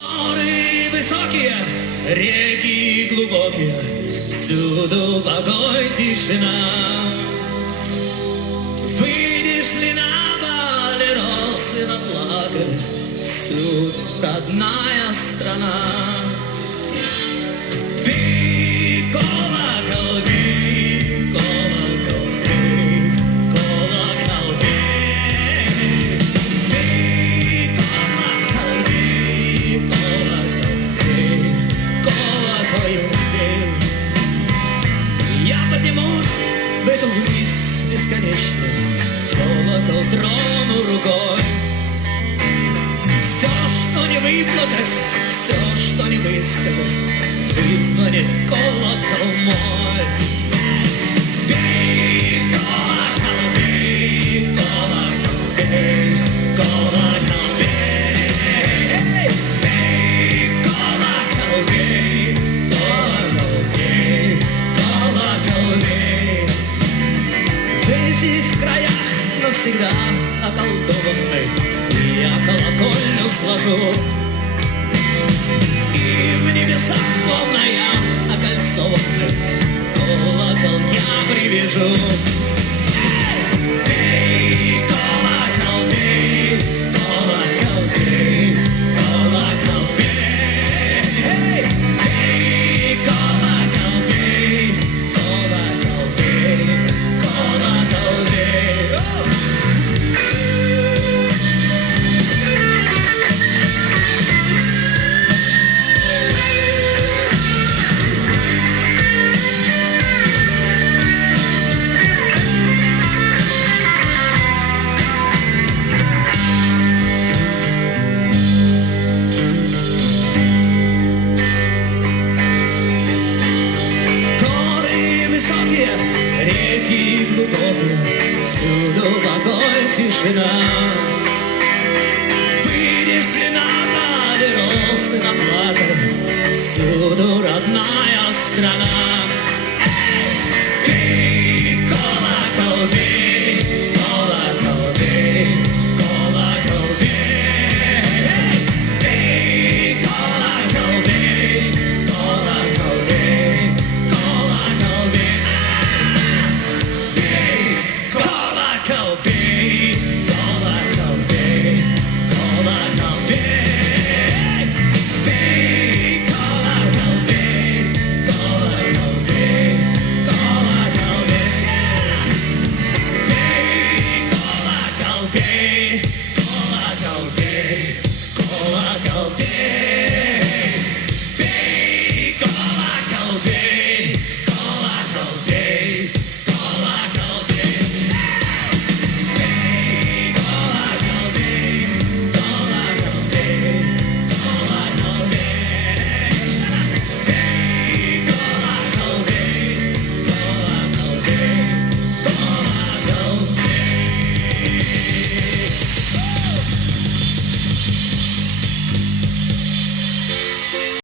Горы высокие, реки глубокие, всюду покой, тишина. Выйдешь ли на поле, росы наплакали, всюду родная страна. Бей, колокол, бей, колокол, бей, колокол, бей. Бей, колокол, бей, колокол, бей, колокол, бей. Я поднимусь в эту высь бесконечную, колокол трону рукой. Все, что не выплакать, все, что не высказать, вызвонит колокол мой. Бей, колокол, бей, колокол, бей, колокол, бей. Бей, колокол, бей, колокол, бей, колокол, бей. В этих краях навсегда околдованный я колокольню сложу, и в небесах, словно я окольцованный, колокол я привяжу. Бей, колокол, бей, колокол, бей, колокол, бей. Бей, колокол, бей, колокол, бей, колокол, бей. Реки глубокие, всюду покой, тишина. Выйдешь ли на поле, росы наплакали, всюду родная страна.